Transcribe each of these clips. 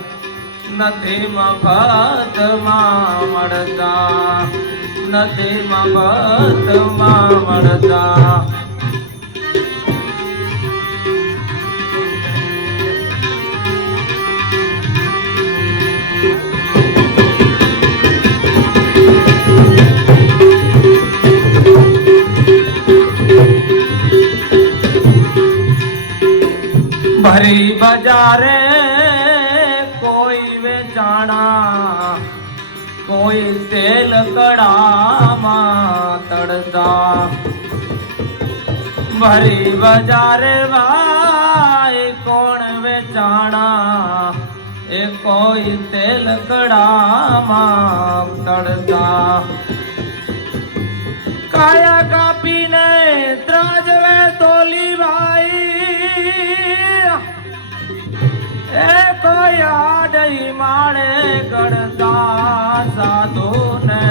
નથી મફતમાં મળતા નથી મફતમાં મળતા ભરી બજારે કડામાં તડતા ભરી બજાર ભાઈ કોણ વેચાણા? એ કોઈ તેલ કડામાં તડતા કાયા કાપીને ત્રાજવે તોલી ભાઈ એ કોઈ આડઈ ગણતા સાધુ ને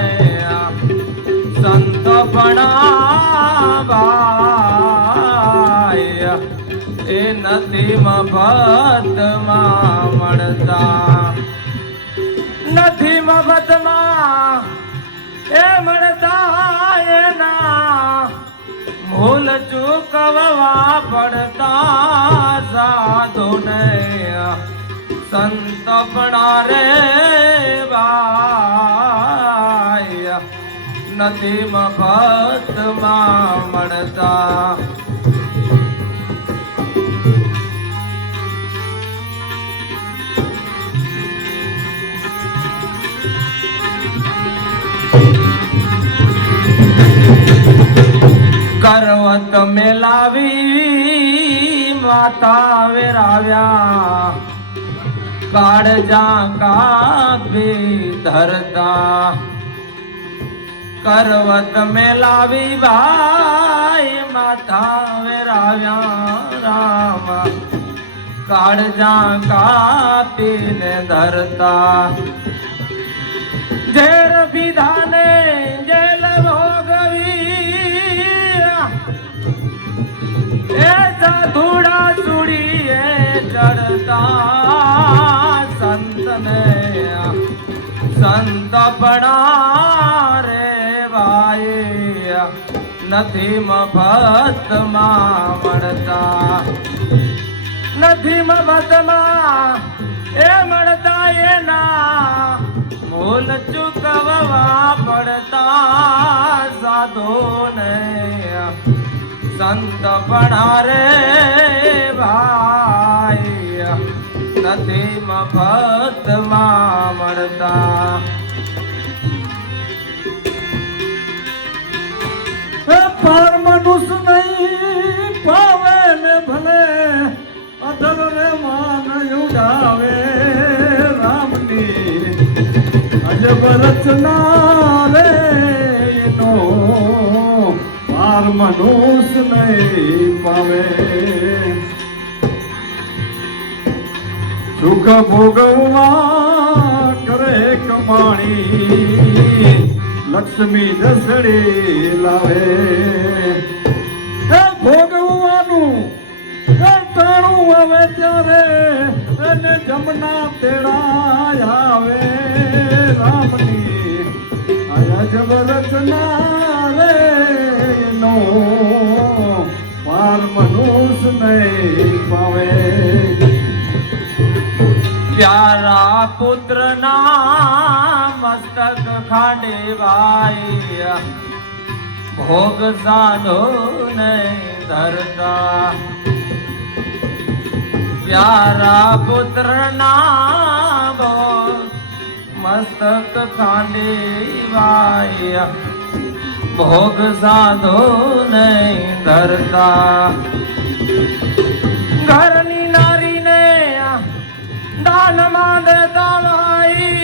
સંત એ નથી મફતમાં મળતા. નથી મફતમાં એ મળતા એના. મૂલ ચૂકવવા પડતા સાધુને સંત પણા રે ભાઈ નથી મફતમાં મળતા. કરવત મેલાવી માતા વેરાવ્યા કાળજા કાપી ધરતા. કરવત મેલાવી ભાઈ માતા વેરાવ્યા રામ. કાળજા કાપીને ધરતા. ઝેર પીધાને સંત પણા રે ભાઈ નથી મફતમાં મળતા નથી મફતમાં એ મળતા એના. મૂલ ચૂકવવા પડતા સાધુને. સંત પણા રે ભાઈ, નથી મફતમાં મળતા મનુષ્ય નહીં પાવે ને ભલે, અધર રે માન ઉડાવે રામની. અજબ રચના રે એનો પાર મનુષ નહીં પાવે સુખ ભોગવવા કરે કમાણી લક્ષ્મી દસડી લાવે. રામની આયા જબ રચના રે નહીં પાવે. પ્યારા પુત્ર ભોગ સાધો ને ધરતા. પ્યારા પુત્ર ના મસ્તક ખાંડે ભાઈ ભોગ સાધો ને ધરતા. ઘરની નારીને દાનમાં દેતા ભાઈ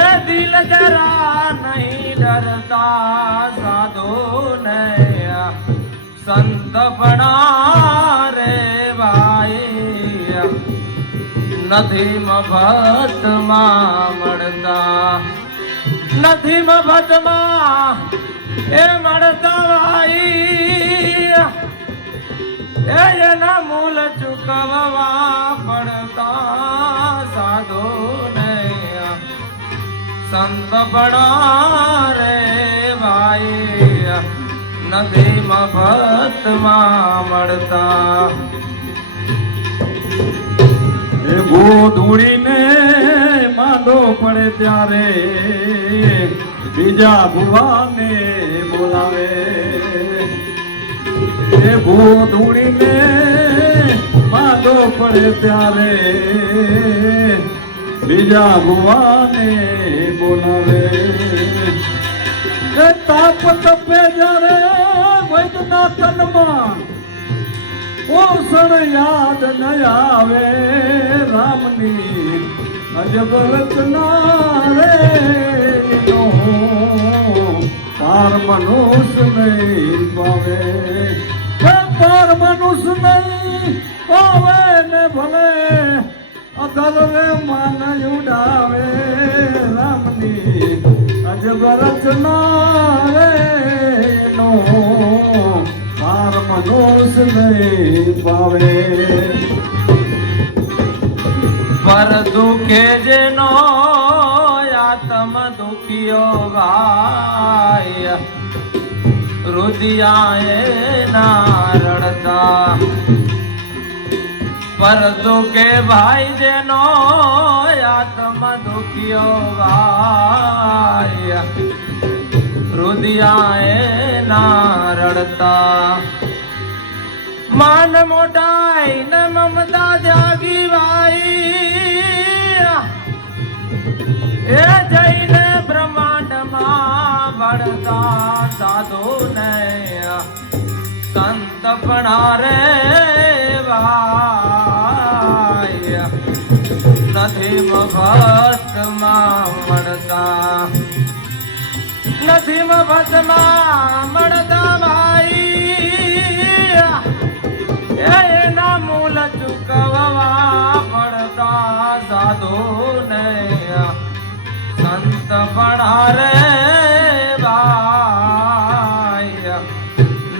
એ દિલ જરા નહીં ડરતા સાધુ ને સંત રે ભાઈ. નથી મફતમાં મળતા નથી મફતમાં એ મળતા ભાઈ. એના મૂલ ચૂકવવા પડતા સાધુ સંત પડા ભાઈ. નદીમાં ભક્તમાં મળતા. એ ગોધુડીને માંડો પડે ત્યારે બીજા ભુવાને બોલાવે. એ ગોધુડીને માંડો પડે ત્યારે બીજા ભુવાને બોલાવે. તાપ તપે જ્યારે વૈદના તનમાં પોષણ યાદ ન આવે, રામની અજબ રચના રે પાર મનુષ્ય નહીં પાવે. પાર મનુષ્ય નહીં પાવે ને ભલે અધર મન ઉડાવે. રામની અજબ રચના રે એનો પાર મનુષ્ય નહીં પાવે પર દુખે જેનો આત્મ દુખિયો ભાઈ રુદિયાએ ના રડતા પર દુખે ભાઈ જેનો આત્મ દુખ્યો ભાઈ રુદિયાએ ના રડતા. માન મોટાઈ ન મમતા જાગી ભાઈ એ જઈને બ્રહ્માંડમાં વળતા સાધુ ને સંત પણ રે ભાઈ નથી ભક્તમાં મળતા નથી મફતમાં મળતા ભાઈ એના મૂલ ચૂકવવા પડતા સાધુ ને સંત પડારે ભાઈ,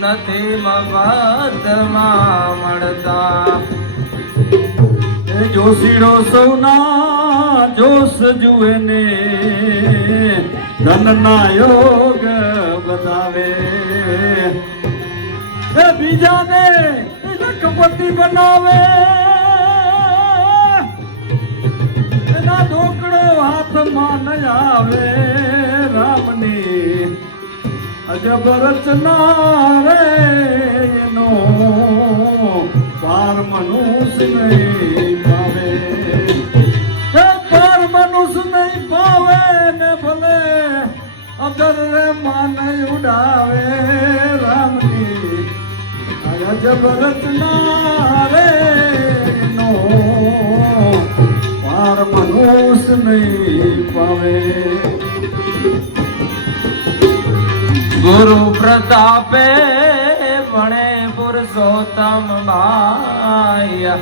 નથી મફતમાં મળતા એ જોશીડો સૌના જોશ જુએ ને. ધનના યોગ બનાવે એ બીજાને લખપતિ બનાવે. એના ઢોકળો હાથમાં ન આવે રામની. અજબ રચના રે એનો પાર મનુષ્ય અદર રે માન ઉડાવે રામની અજબ રચના રે એનો પાર મનુષ નહીં પાવે. ગુરુ પ્રતાપે ભણે પુરુષોત્તમ ભાઈ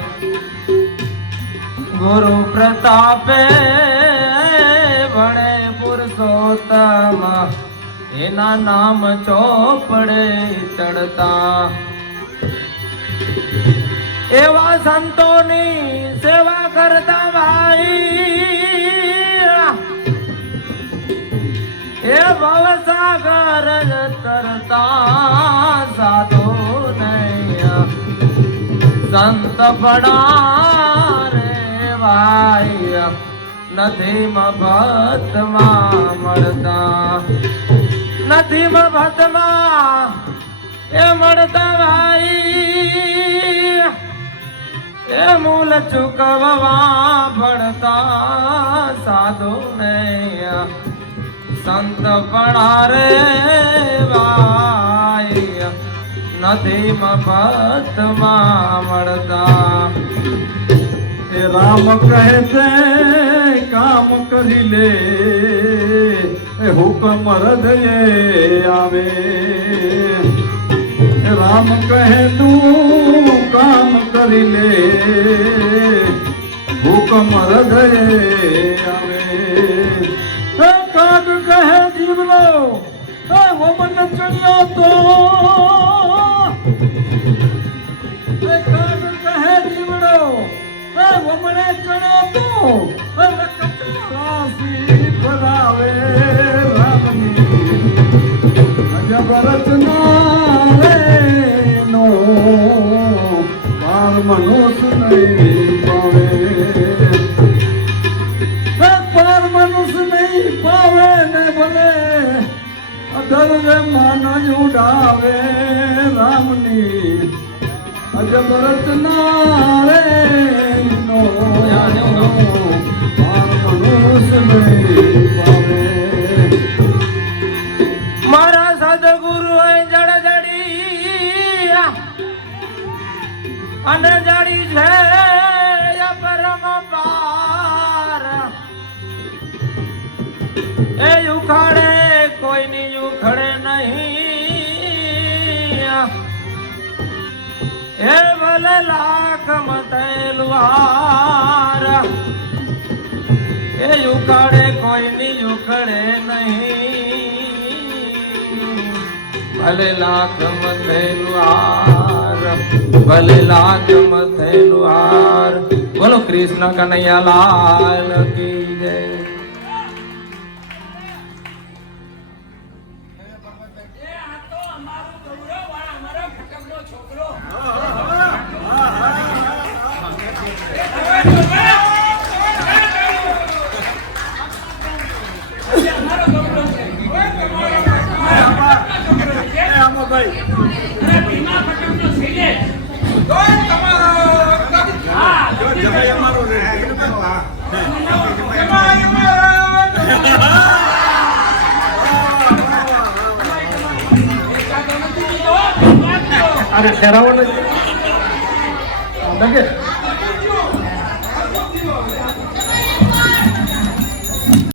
ગુરુ પ્રતાપે ભણે પુરુષોત્તમ એના નામ ચોપડે ચડતા. એવા સંતોની સેવા કરતા ભાઈ એ ભવસાગર તરતા સાધુ નૈયા. સંત પડા રે ભાઈ નથી મફતમાં મળતા. નથી મફતમાં એ મળતા ભાઈ. એ મૂલ ચૂકવવા પડતા સાધુ ને સંત પણા ભાઈ. નથી મફતમાં મળતા. એ રામ કહે છે કામ કરી લે હુકમ હૃદયે આવે. રામ કહે તું કામ કરી લે હુકમ હૃદયે આવે. કાગ કહે જીવલો એ વમન ચણ્યો તો. કાન કહે જીવડો વમણે ચણ્યો તો. અને કચરાસી ફરાવે રામની. અજબરત નો પાર મનુષ્ય નહીં હે ભલે લાખ મતેલુહાર એ ઉખાડે કોઈની ઉખડે નહીં ભલે લાખ મથેલું હાર ભલે લાખ મથેલું હાર બોલો કૃષ્ણ કનૈયા લાલ કી আরে সেরাও দেখে।